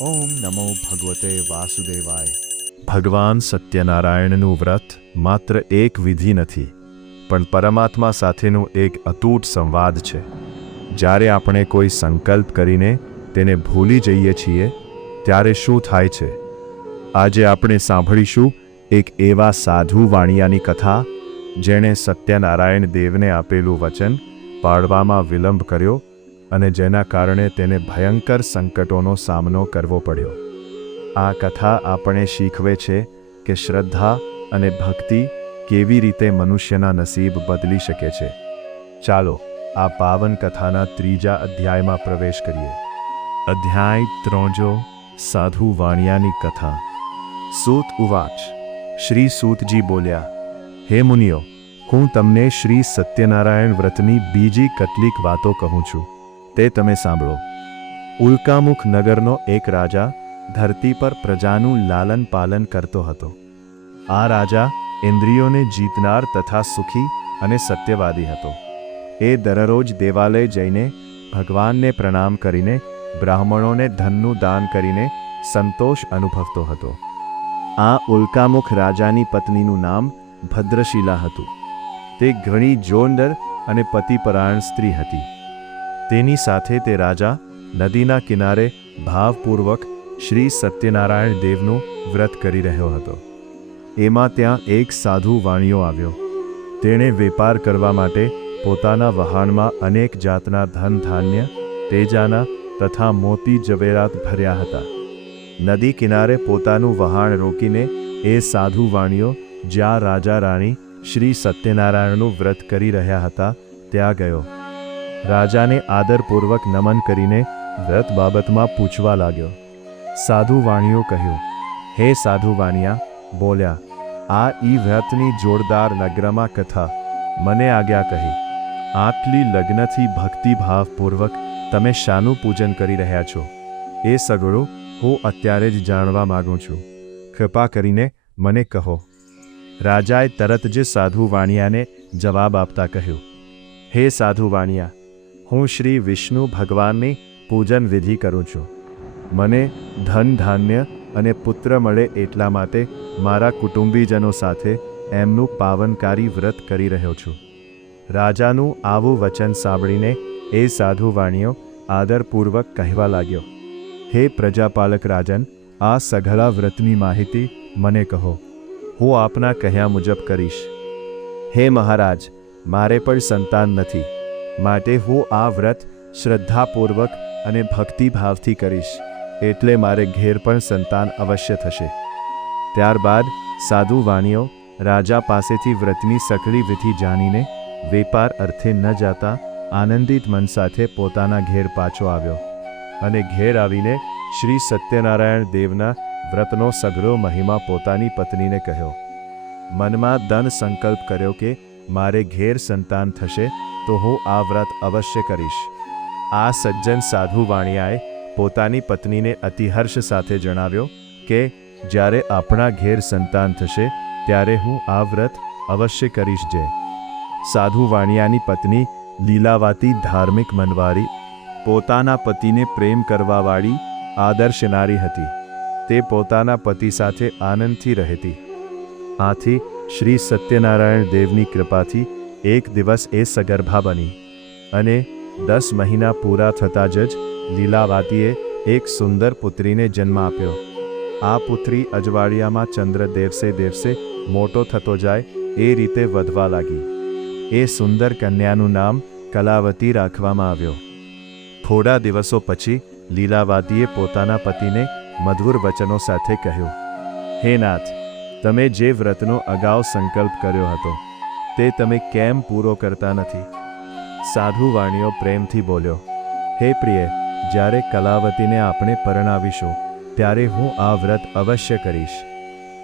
ઓમ નમો ભગવતે વાસુદેવાય. ભગવાન સત્યનારાયણનું વ્રત માત્ર એક વિધિ નથી, પણ પરમાત્મા સાથેનું એક અતૂટ સંવાદ છે. જ્યારે આપણે કોઈ સંકલ્પ કરીને તેને ભૂલી જઈએ છીએ, ત્યારે શું થાય છે? આજે આપણે સાંભળીશું એક એવા સાધુ વાણિયાની કથા, જેણે સત્યનારાયણ દેવને આપેલું વચન પાળવામાં વિલંબ કર્યો અને જેના કારણે તેને ભયંકર સંકટોનો સામનો કરવો પડ્યો. આ કથા આપણે શીખવે છે કે શ્રદ્ધા અને ભક્તિ કેવી રીતે મનુષ્યના નસીબ બદલી શકે છે. ચાલો આ પાવન કથાના 3જા અધ્યાયમાં પ્રવેશ કરીએ. અધ્યાય 3 સાધુ વાણિયાની કથા. સૂત ઉવાચ. શ્રી સૂતજી બોલ્યા, હે મુનિઓ, હું તમને શ્રી સત્યનારાયણ વ્રતની બીજી કેટલીક વાતો કહું છું, તે તમે સાંભળો. ઉલ્કામુખ નગરનો એક રાજા ધરતી પર પ્રજાનું લાલન પાલન કરતો હતો. આ રાજા ઇન્દ્રિયોને જીતનાર તથા સુખી અને સત્યવાદી હતો. એ દરરોજ દેવાલય જઈને ભગવાનને પ્રણામ કરીને બ્રાહ્મણોને ધનનું દાન કરીને સંતોષ અનુભવતો હતો. આ ઉલ્કામુખ રાજાની પત્નીનું નામ ભદ્રશીલા હતું. તે ઘણી જોંદર અને પતિપરાયણ સ્ત્રી હતી. તેની સાથે તે રાજા નદીના કિનારે ભાવપૂર્વક શ્રી સત્યનારાયણ દેવનું વ્રત કરી રહ્યો હતો. એમાં ત્યાં એક સાધુ વાણિયો આવ્યો. તેણે વેપાર કરવા માટે પોતાના વહાણમાં અનેક જાતના ધન ધાન્ય, તેજાના તથા મોતી જવેરાત ભર્યા હતા. નદી કિનારે પોતાનું વહાણ રોકીને એ સાધુ વાણિયો જ્યાં રાજા રાણી શ્રી સત્યનારાયણનું વ્રત કરી રહ્યા હતા ત્યાં ગયો. રાજાને આદરપૂર્વક નમન કરીને વ્રત બાબતમાં પૂછવા લાગ્યો. સાધુ વાણિયો કહ્યું, હે સાધુ વાણિયા, બોલ્યા, આ ઈ વ્રતની જોરદાર નગ્રમાં કથા મને આજ્ઞા કહી. આટલી લગ્નથી ભક્તિભાવપૂર્વક તમે શાનું પૂજન કરી રહ્યા છો, એ સગળું હું અત્યારે જ જાણવા માગું છું. કૃપા કરીને મને કહો. રાજાએ તરત જ સાધુ વાણિયાને જવાબ આપતા કહ્યું, હે સાધુ વાણિયા, હું શ્રી વિષ્ણુ ભગવાનની પૂજન વિધિ કરું છું. મને ધન ધાન્ય અને પુત્ર મળે એટલા માટે મારા કુટુંબીજનો સાથે એમનું પાવનકારી વ્રત કરી રહ્યો છું. રાજાનું આવું વચન સાંભળીને એ સાધુ વાણિયો આદરપૂર્વક કહેવા લાગ્યો, હે પ્રજાપાલક રાજન, આ સઘળા વ્રતની માહિતી મને કહો. હું આપના કહ્યા મુજબ કરીશ. હે મહારાજ, મારે પણ સંતાન નથી, માટે હું આ વ્રત શ્રદ્ધાપૂર્વક અને ભક્તિભાવથી કરીશ, એટલે મારે ઘેર પણ સંતાન અવશ્ય થશે. ત્યારબાદ સાધુ વાણિયો રાજા પાસેથી વ્રતની સઘળી વિધિ જાણીને વેપાર અર્થે ન જાતા આનંદિત મન સાથે પોતાના ઘેર પાછો આવ્યો અને ઘેર આવીને શ્રી સત્યનારાયણ દેવના વ્રતનો સઘળો મહિમા પોતાની પત્નીને કહ્યો. મનમાં દૃઢ સંકલ્પ કર્યો કે મારે ઘેર સંતાન થશે તો હું આ વ્રત અવશ્ય કરીશ. આ સજ્જન સાધુ વાણિયાએ પોતાની પત્નીને અતિહર્ષ સાથે જણાવ્યો કે જ્યારે આપણા ઘેર સંતાન થશે ત્યારે હું આ વ્રત અવશ્ય કરીશ. જે સાધુ વાણિયાની પત્ની લીલાવાતી ધાર્મિક મનવારી, પોતાના પતિને પ્રેમ કરવાવાળી આદર્શ નારી હતી. તે પોતાના પતિ સાથે આનંદથી રહેતી. આથી શ્રી સત્યનારાયણ દેવની કૃપાથી એક દિવસ એ સગર્ભા બની અને 10 મહિના પૂરા થતાં જ લીલાવાતીએ એક સુંદર પુત્રીને જન્મ આપ્યો. આ પુત્રી અજવાળિયામાં ચંદ્ર દિવસે મોટો થતો જાય એ રીતે વધવા લાગી. એ સુંદર કન્યાનું નામ કલાવતી રાખવામાં આવ્યો. થોડા દિવસો પછી લીલાવાતીએ પોતાના પતિને મધુર વચનો સાથે કહ્યું, હે નાથ, તમે જે વ્રતનો અગાઉ સંકલ્પ કર્યો હતો તે તમે કેમ પૂરો કરતા નથી? સાધુ વાણિયો પ્રેમથી બોલ્યો, હે પ્રિય, જ્યારે કલાવતીને આપણે પરણાવીશું ત્યારે હું આ વ્રત અવશ્ય કરીશ.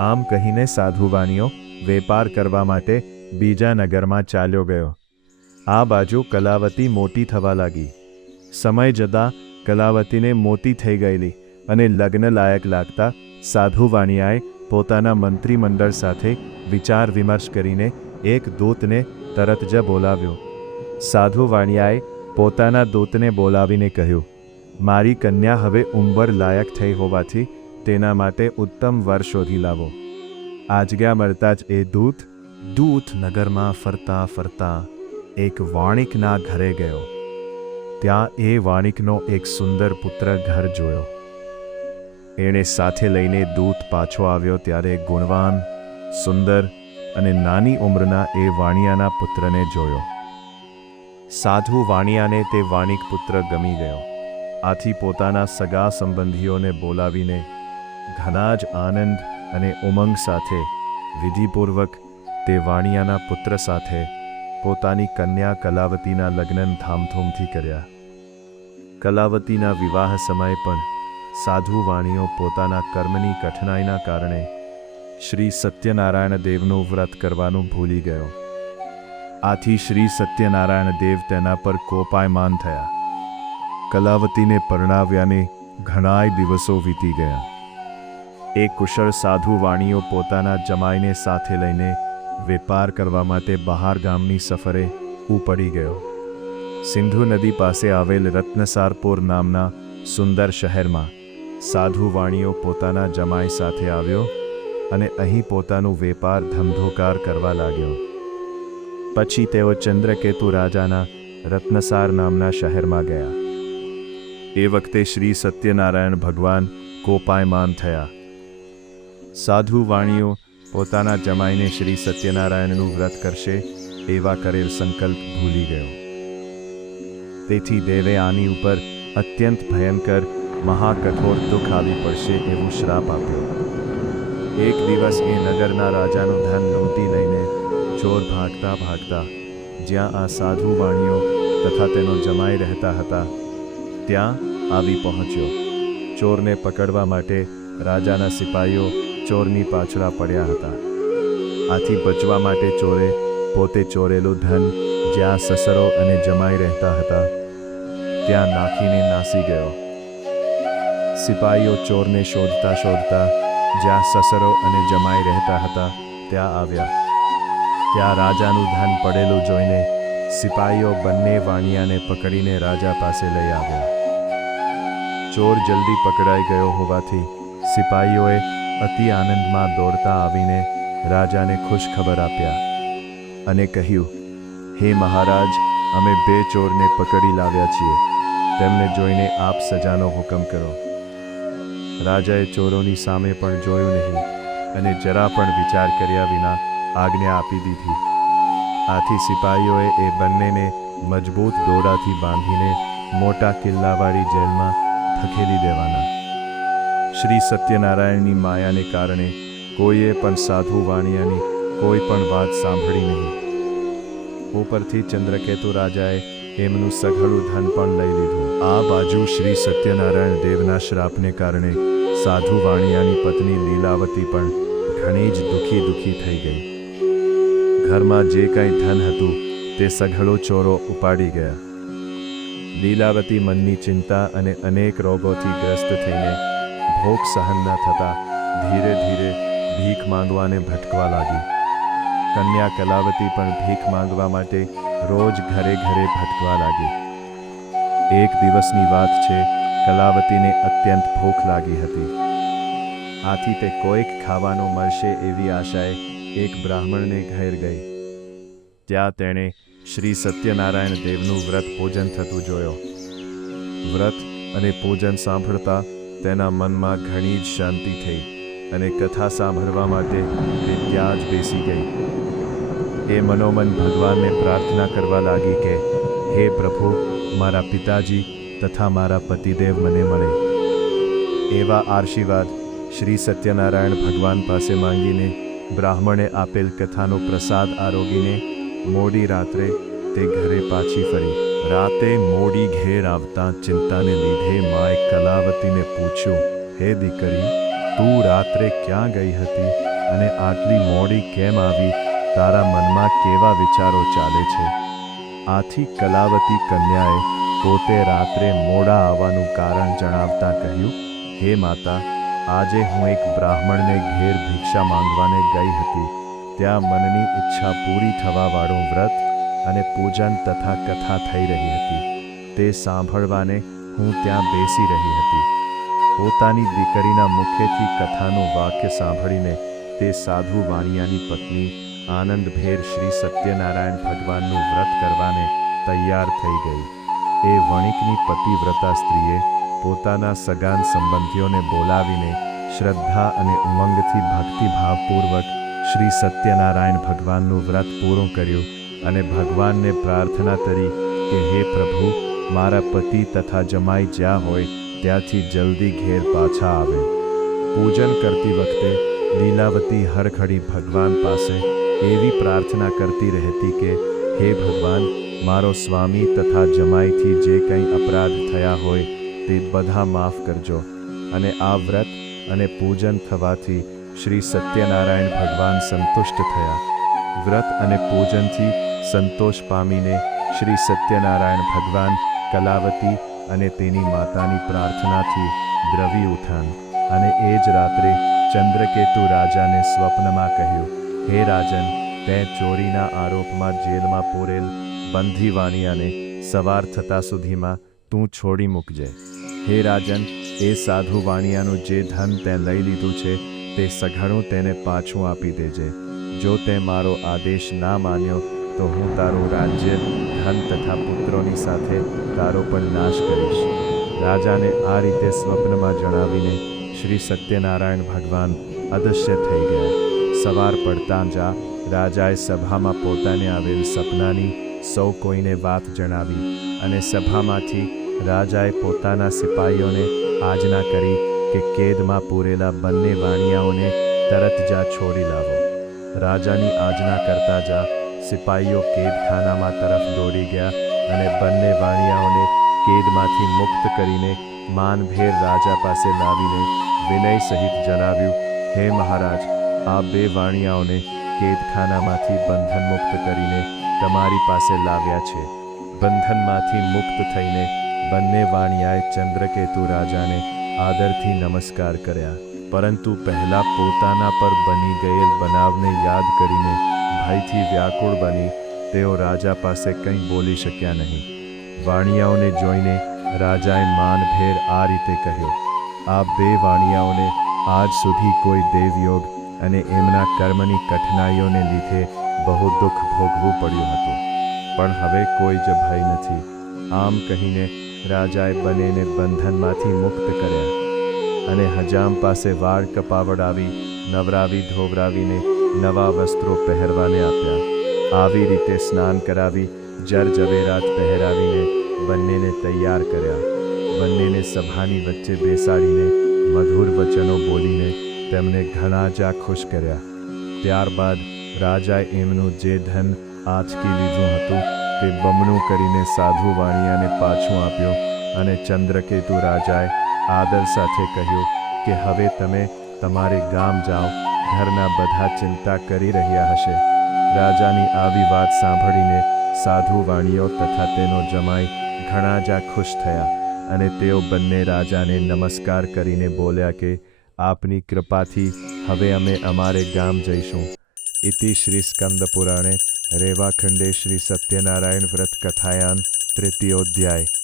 આમ કહીને સાધુ વાણિયો વેપાર કરવા માટે બીજા નગરમાં ચાલ્યો ગયો. આ બાજુ કલાવતી મોટી થવા લાગી. સમય જતાં કલાવતીને મોટી થઈ ગયેલી અને લગ્ન લાયક લાગતા સાધુ વાણિયાએ પોતાના મંત્રીમંડળ સાથે વિચાર વિમર્શ કરીને એક દૂતને તરત જ બોલાવ્યો. સાધુ વાણિયાએ પોતાના દૂતને બોલાવીને કહ્યું, મારી કન્યા હવે ઉંમર લાયક થઈ હોવાથી તેના માટે ઉત્તમ વર શોધી લાવો. આજ્ઞા મળતા જ એ દૂત નગરમાં ફરતા ફરતા એક વાણિકના ઘરે ગયો. ત્યાં એ વાણિકનો એક સુંદર પુત્ર ઘર જોયો. એણે સાથે લઈને દૂત પાછો આવ્યો ત્યારે ગુણવાન, સુંદર અને નાની ઉંમરના એ વાણિયાના પુત્રને જોયો. સાધુ વાણિયાને તે વાણિક પુત્ર ગમી ગયો. આથી પોતાના સગા સંબંધીઓને બોલાવીને ઘણા જ આનંદ અને ઉમંગ સાથે વિધિપૂર્વક તે વાણિયાના પુત્ર સાથે પોતાની કન્યા કલાવતીના લગ્ન ધામધૂમથી કર્યા. કલાવતીના વિવાહ સમયે પણ સાધુ વાણિયો પોતાના કર્મની કઠણાઈના કારણે શ્રી સત્યનારાયણ દેવનું વ્રત કરવાનું ભૂલી ગયો. આથી શ્રી સત્યનારાયણ દેવ તેના પર કોપાયમાન થયા. કલાવતીને પરણાવ્યાને ઘણાય દિવસો વીતી ગયા. એ કુશળ સાધુ વાણિયો પોતાના જમાઈને સાથે લઈને વેપાર કરવા માટે બહાર ગામની સફરે ઉપડી ગયો. સિંધુ નદી પાસે આવેલ રત્નસારપુર નામના સુંદર શહેરમાં સાધુ વાણિયો પોતાના જમાઈ સાથે આવ્યો અને અહીં પોતાનું વેપાર ધમધોકાર કરવા લાગ્યો. પછી તેઓ ચંદ્રકેતુ રાજાના રત્નસાર નામના શહેરમાં ગયા. એ વખતે શ્રી સત્યનારાયણ ભગવાન કોપાયમાન થયા. સાધુ વાણિયો પોતાના જમાઈને શ્રી સત્યનારાયણનું વ્રત કરશે એવા કરેલ સંકલ્પ ભૂલી ગયો. તેથી દેવે આની ઉપર અત્યંત ભયંકર મહાકઠોર દુઃખ આવી પડશે એવું શ્રાપ આપ્યો. એક દિવસ એ નગરના રાજાનું ધન લૂંટી લઈને ચોર ભાગતા ભાગતા જ્યાં આ સાધુ વાણિયો તથા તેનો જમાઈ રહેતા હતા ત્યાં આવી પહોંચ્યો. ચોરને પકડવા માટે રાજાના સિપાહીઓ ચોરની પાછળ પડ્યા હતા. આથી બચવા માટે ચોરે પોતે ચોરેલું ધન જ્યાં સસરો અને જમાઈ રહેતા હતા ત્યાં નાખીને નાસી ગયો. સિપાહીઓ ચોરને શોધતા શોધતા જ્યાં સસરો અને જમાઈ રહેતા હતા ત્યાં આવ્યા. ત્યાં રાજાનું ધન પડેલું જોઈને સિપાહીઓ બંને વાણિયાને પકડીને રાજા પાસે લઈ આવ્યા. ચોર જલ્દી પકડાઈ ગયો હોવાથી સિપાહીઓએ અતિ આનંદમાં દોડતા આવીને રાજાને ખુશખબર આપ્યા અને કહ્યું, હે મહારાજ, અમે 2 ચોરને પકડી લાવ્યા છીએ. તેમને જોઈને આપ સજાનો હુકમ કરો. રાજાએ ચોરોની સામે પણ જોયું નહીં અને જરા પણ વિચાર કર્યા વિના આજ્ઞા આપી દીધી. આથી સિપાહીઓએ એ બંનેને મજબૂત દોરડાથી બાંધીને મોટા કિલ્લાવાળી જેલમાં ધકેલી દેવાના. શ્રી સત્યનારાયણની માયાને કારણે કોઈએ પણ સાધુ વાણિયાની કોઈ પણ વાત સાંભળી નહીં. ઉપરથી ચંદ્રકેતુ રાજાએ એમનું સઘળું ધન પણ લઈ લીધું. આ બાજુ શ્રી સત્યનારાયણ દેવના શ્રાપને કારણે સાધુ વાણિયાની પત્ની લીલાવતી પણ ઘણી જ દુઃખી થઈ ગઈ. ઘરમાં જે કંઈ ધન હતું તે સઘળો ચોરો ઉપાડી ગયા. લીલાવતી મનની ચિંતા અને અનેક રોગોથી ગ્રસ્ત થઈને ભોગ સહન ન થતા ધીરે ધીરે ભીખ માંગવાને ભટકવા લાગી. કન્યા કલાવતી પણ ભીખ માંગવા માટે રોજ ઘરે ભટકવા લાગી. એક દિવસની વાત છે, કલાવતીને અત્યંત ભૂખ લાગી હતી. આથી તે કોઈક ખાવાનું મળશે એવી આશાએ એક બ્રાહ્મણને ઘેર ગઈ. ત્યાં તેણે શ્રી સત્યનારાયણ દેવનું વ્રત પૂજન થતું જોયો. વ્રત અને પૂજન સાંભળતા તેના મનમાં ઘણી જ શાંતિ થઈ અને કથા સાંભળવા માટે તે ત્યાં જ બેસી ગઈ. એ મનોમન ભગવાનને પ્રાર્થના કરવા લાગી કે હે પ્રભુ, મારા પિતાજી તથા મારા પતિદેવ મને મળે. એવા આશીર્વાદ શ્રી સત્યનારાયણ ભગવાન પાસે માંગીને બ્રાહ્મણે આપેલ કથાનો પ્રસાદ આરોગીને મોડી રાત્રે તે ઘરે પાછી ફરી. રાતે મોડી ઘેર આવતા ચિંતાને લીધે માએ કલાવતીને પૂછ્યું, હે દીકરી, તું રાત્રે ક્યાં ગઈ હતી અને આટલી મોડી કેમ આવી? તારા મનમાં કેવા વિચારો ચાલે છે? આથી કલાવતી કન્યાએ પોતે રાત્રે મોડા આવવાનું કારણ જણાવતા કહ્યું, હે માતા, આજે હું એક બ્રાહ્મણને ઘેર ભિક્ષા માંગવાને ગઈ હતી. ત્યાં મનની ઈચ્છા પૂરી થવાવાળું વ્રત અને પૂજન તથા કથા થઈ રહી હતી. તે સાંભળવાને હું ત્યાં બેસી રહી હતી. પોતાની દીકરીના મુખેથી કથાનું વાક્ય સાંભળીને તે સાધુ વાણિયાની પત્ની આનંદભેર શ્રી સત્યનારાયણ ભગવાનનું વ્રત કરવાને તૈયાર થઈ ગઈ. એ વણિકની પતિવ્રતા સ્ત્રીએ પોતાના સગાન સંબંધીઓને બોલાવીને શ્રદ્ધા અને ઉમંગથી ભક્તિભાવપૂર્વક શ્રી સત્યનારાયણ ભગવાનનું વ્રત પૂરું કર્યું અને ભગવાનને પ્રાર્થના કરી કે હે પ્રભુ, મારા પતિ તથા જમાઈ જ્યાં હોય ત્યાંથી જલ્દી ઘેર પાછા આવે. પૂજન કરતી વખતે લીલાવતી હર ઘડી ભગવાન પાસે એવી પ્રાર્થના કરતી રહેતી કે હે ભગવાન, મારો સ્વામી તથા જમાઈથી જે કંઈ અપરાધ થયા હોય તે બધા માફ કરજો. અને આ વ્રત અને પૂજન થવાથી શ્રી સત્યનારાયણ ભગવાન સંતુષ્ટ થયા. વ્રત અને પૂજનથી સંતોષ પામીને શ્રી સત્યનારાયણ ભગવાન કલાવતી અને તેની માતાની પ્રાર્થનાથી દ્રવી ઉઠાન. અને એ જ રાત્રે ચંદ્રકેતુ રાજાને સ્વપ્નમાં કહ્યું, હે રાજન, તે ચોરીના આરોપમાં જેલમાં પૂરેલ બંધી વાણિયાને સવાર થતા સુધીમાં તું છોડી મૂકજે. હે રાજન, એ સાધુ વાણિયાનું જે ધન તે લઈ લીધું છે તે સઘળું તેને પાછું આપી દેજે. જો તે મારો આદેશ ના માન્યો તો હું તારું રાજ્ય, ધન તથા પુત્રોની સાથે તારો પણ નાશ કરીશ. રાજાને આ રીતે સ્વપ્નમાં જણાવીને શ્રી સત્યનારાયણ ભગવાન અદૃશ્ય થઈ ગયા. સવાર પડતાં જ રાજાએ સભામાં પોતાને આવેલ સપનાની સૌ કોઈને વાત જણાવી અને સભામાંથી રાજાએ પોતાના સિપાહીઓને આજ્ઞા કરી કે કેદમાં પૂરેલા બંને વાણિયાઓને તરત જ છોડી લાવો. રાજાની આજ્ઞા કરતા જ સિપાહીઓ કેદખાનામાં તરફ દોડી ગયા અને બંને વાણિયાઓને કેદમાંથી મુક્ત કરીને માનભેર રાજા પાસે લાવીને વિનય સહિત જણાવ્યું, હે મહારાજ, આ બે વાણિયાઓને કેદખાનામાંથી બંધન મુક્ત કરીને તમારી પાસે લાવ્યા છે. બંધનમાંથી મુક્ત થઈને બંને વાણિયાએ ચંદ્રકેતુ રાજાને આદરથી નમસ્કાર કર્યા. પરંતુ પહેલા પોતાના પર બની ગયેલ બનાવને યાદ કરીને ભયથી વ્યાકુળ બની તેઓ રાજા પાસે કંઈ બોલી શક્યા નહીં. વાણિયાઓને જોઈને રાજાએ માનભેર આ રીતે કહ્યું, આ બે વાણિયાઓને આજ સુધી કોઈ દેવયોગ અને એમના કર્મની કઠિનાઈઓને લીધે બહુ દુઃખ ભોગવું પડ્યું હતું, પણ હવે કોઈ જ ભય નથી. આમ કહીને રાજાએ બંનેને બંધનમાંથી મુક્ત કર્યા અને હજામ પાસે વાળ કપાવડાવી નવરાવી ધોવરાવીને નવા વસ્ત્રો પહેરવાને આપ્યા. આવી રીતે સ્નાન કરાવી જરજવેરાત પહેરાવીને બંનેને તૈયાર કર્યા. બંનેને સભાની વચ્ચે બેસાડીને મધુર વચનો બોલીને તેમને ઘણા જ ખુશ કર્યા. ત્યારબાદ રાજાએ એમનું જે ધન આંચકી લીધું હતું તે બમણું કરીને સાધુ વાણિયાને પાછું આપ્યું અને ચંદ્રકેતુ રાજાએ આદર સાથે કહ્યું કે હવે તમે તમારે ગામ જાઓ, ઘરના બધા ચિંતા કરી રહ્યા હશે. રાજાની આવી વાત સાંભળીને સાધુ વાણિયો તથા તેનો જમાઈ ઘણા જ ખુશ થયા અને તેઓ બંને રાજાને નમસ્કાર કરીને બોલ્યા કે આપની કૃપાથી હવે અમે અમારે ગામ જઈશું. ઇતિ શ્રી સ્કંદ પુરાણે રેવાખંડે શ્રી સત્યનારાયણ વ્રત કથાયાન તૃતીયોધ્યાય.